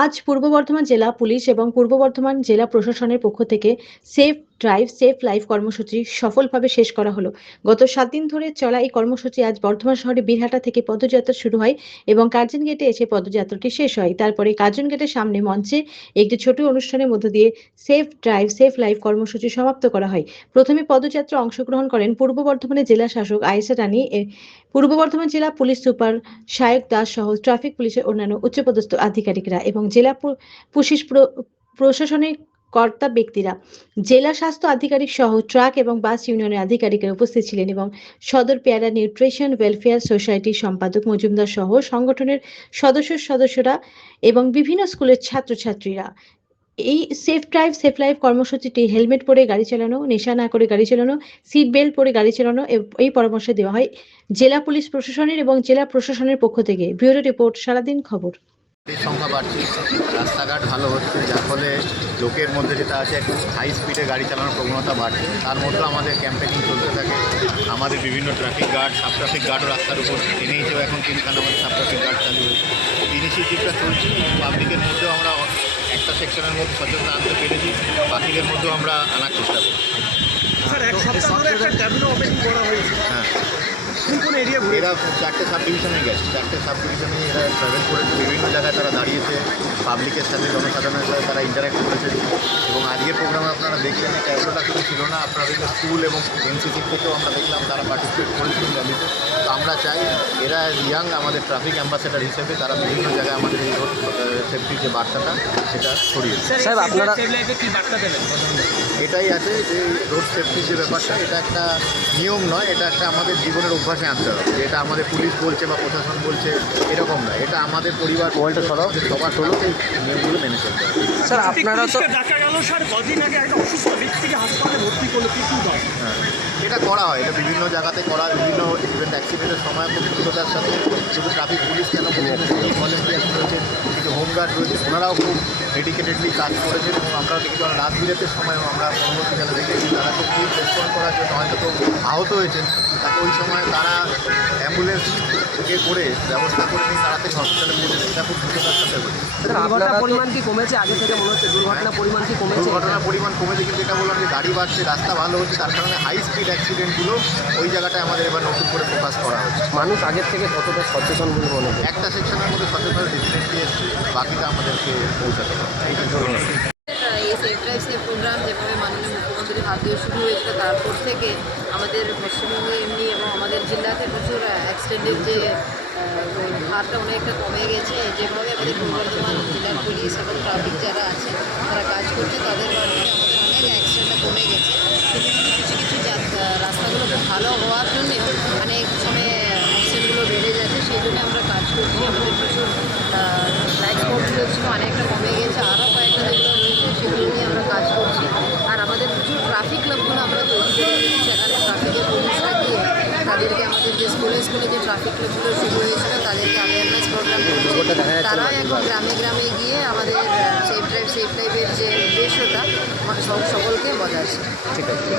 আজ পূর্ব বর্ধমান জেলা পুলিশ এবং পূর্ব বর্ধমান জেলা প্রশাসনের পক্ষ থেকে সেফ ড্রাইভ সেফ লাইফ কর্মসূচি সফলভাবে শেষ করা হলো। গত 7 দিন ধরে চলা এই কর্মসূচি আজ বর্ধমান শহরে বীরহাটা থেকে পদযাত্রা শুরু হয় এবং কার্জন গেটে এসে পদযাত্রাটি শেষ হয়। তারপরে কার্জন গেটের সামনে মঞ্চে একটি ছোট অনুষ্ঠানের মধ্য দিয়ে সেফ ড্রাইভ সেফ লাইফ কর্মসূচি সমাপ্ত করা হয়। প্রথমে পদযাত্রা অংশগ্রহণ করেন পূর্ব বর্ধমানের জেলা শাসক আয়েশা রানী, পূর্ব বর্ধমান জেলা পুলিশ সুপার সায়ক দাস সহ ট্রাফিক পুলিশের অন্যান্য উচ্চপদস্থ আধিকারিকরা এবং জেলা পুলিশ প্রশাসনের কর্তা ব্যক্তিরা। জেলা স্বাস্থ্য আধিকারিক সহ ট্রাক এবং বাস ইউনিয়নের আধিকারিকরা উপস্থিত ছিলেন এবং সদর পেয়ারা নিউট্রিশন ওয়েলফেয়ার সোসাইটির সম্পাদক মজুমদার সহ সংগঠনের সদস্যরা এবং বিভিন্ন স্কুলের ছাত্রছাত্রীরা। এই সেফ ড্রাইভ সেফ লাইফ কর্মসূচিটি হেলমেট পরে গাড়ি চালানো, নেশা না করে গাড়ি চালানো, সিট বেল্ট পরে গাড়ি চালানো এই পরামর্শ দেওয়া হয় জেলা পুলিশ প্রশাসনের এবং জেলা প্রশাসনের পক্ষ থেকে। ব্যুরো রিপোর্ট, সারাদিন খবর। সংখ্যা বাড়ছে, রাস্তাঘাট ভালো হচ্ছে, যার ফলে লোকের মধ্যে যেটা আছে একটু হাই স্পিডে গাড়ি চালানোর প্রবণতা বাড়ছে। তার মধ্যেও আমাদের ক্যাম্পেনিং চলতে থাকে। আমাদের বিভিন্ন ট্রাফিক গার্ড, সাব ট্রাফিক গার্ডও রাস্তার উপর এনেইছেও এখন 3খানা আমাদের সাব ট্রাফিক গার্ড চালু হয়েছে। ইনিশিয়েটিভটা চলছে। পাবলিকের মধ্যেও আমরা একটা সেকশনের মধ্যে সচেতন আনতে পেরেছি, বাকিদের মধ্যেও আমরা আনার চেষ্টা করছি। হ্যাঁ, এরা 4টে সাব ডিভিশনে গেছে, 4টে সাব ডিভিশনে এরা ট্রাভেল করেছে, বিভিন্ন জায়গায় তারা দাঁড়িয়েছে, পাবলিকের সাথে জনসাধারণের সাথে তারা ইন্টারাক্ট করেছে। এবং আজকের প্রোগ্রামে আপনারা দেখলেন ক্যামেরাটা শুধু ছিল না, আপনাদের স্কুল এবং এনসিসি থেকেও আমরা দেখলাম তারা পার্টিসিপেট করেছেন র্যালিতে। তো আমরা চাই এরা ইয়াং আমাদের ট্রাফিক অ্যাম্বাসেডার হিসেবে তারা বিভিন্ন জায়গায় আমাদের এই রোড সেফটির যে বার্তাটা সেটা ছড়িয়েছে। আপনারা এটাই আছে যে রোড সেফটির যে ব্যাপারটা, এটা একটা নিয়ম নয়, এটা একটা আমাদের জীবনের অভ্যাসে আনতে হবে। এটা আমাদের পুলিশ বলছে বা প্রশাসন বলছে এরকম নয়, এটা আমাদের পরিবার সবার হলো এই নিয়মগুলো মেনে চলতে হবে। স্যার আপনারা তো দেখা গেল স্যার কদিন আগে একটা অসুস্থ ব্যক্তিকে হাসপাতালে ভর্তি করলো, কি হ্যাঁ, এটা করা হয়, এটা বিভিন্ন জায়গাতে করা, বিভিন্ন ইভেন্ট অ্যাক্সিডেন্টের সময় খুব দ্রুততার সাথে। শুধু ট্রাফিক পুলিশ কেন, ভলেন্টিয়ার্স রয়েছেন, কিছু হোমগার্ড রয়েছে, ওনারাও খুব ডেডিকেটেডলি কাজ করেছেন। এবং আমরা দেখেছি রাত বিরাতের সময়ও আমরা পরবর্তীকালে দেখেছি তারা খুব কুইক রেসপন্ড করার জন্য হয়তো কেউ আহত হয়েছেন, তাকে ওই সময় তারা অ্যাম্বুলেন্স করে ব্যবস্থা করে নিয়ে তাড়াতাড়ি হসপিটালে পৌঁছেছে। এটা খুব দ্রুততার সাথে হয়েছে। দুর্ঘটনার পরিমাণ কি কমেছে আগে থেকে মনে হচ্ছে? দুর্ঘটনার পরিমাণ কি কমেছে? দুর্ঘটনার পরিমাণ কমেছে, কিন্তু এটা বললাম যে গাড়ি বাড়ছে, রাস্তা ভালো হচ্ছে, তার কারণে হাই স্পিড অ্যাক্সিডেন্টগুলো ওই জায়গাটায় আমাদের এবার নতুন করে ফোকাস করা হচ্ছে। মানুষ আগের থেকে কতটা সচেতন বলে মনে হয়? একটা সেকশনের মধ্যে সচেতন ডেফিনেটলি এসছে, বাকিটা আমাদেরকে পৌঁছাতে হবে। এই যে এই সেফ ড্রাইভ সেফ প্রোগ্রাম যেভাবে মাননীয় মুখ্যমন্ত্রীর হাত দিয়ে শুরু হয়েছিল, তারপর থেকে আমাদের পশ্চিমবঙ্গে এমনি এবং আমাদের জেলাতে প্রচুর অ্যাক্সিডেন্টের যে হারটা অনেকটা কমে গেছে। যেভাবে আমাদের পূর্ব বর্ধমান জেলার পুলিশ এবং ট্রাফিক যারা আছে তারা কাজ করছে, তাদের মাধ্যমে আমাদের অনেক অ্যাক্সিডেন্টটা কমে গেছে। কিন্তু কিছু কিছু রাস্তাগুলো খুব ভালো হওয়ার জন্যেও অনেক সময় অ্যাক্সিডেন্টগুলো বেড়ে যাচ্ছে। সেই জন্য আমরা কাজ করছি। আমাদের প্রচুর ব্ল্যাক স্পটগুলো ছিল, অনেকটা কমে গেছে। আরও কয়েকটা যেগুলো রয়েছে সেগুলো নিয়ে আমরা কাজ করছি। আর আমাদের প্রচুর ট্রাফিক ক্লাবগুলো আমরা তৈরি করে দিচ্ছি, সেখানে ট্রাফিকের পুলিশরা গিয়ে তাদেরকে আমাদের যে স্কুলে যে ট্রাফিক ক্লাবগুলো শুরু হয়েছিল তাদেরকে অ্যাওয়ারনেস প্রোগ্রাম করছে। তারাও এখন গ্রামে গ্রামে গিয়ে আমাদের সেফ ড্রাইভ সেফ লাইফের যে উদ্দেশ্যটা সকলকে বোঝাচ্ছে। ঠিক আছে।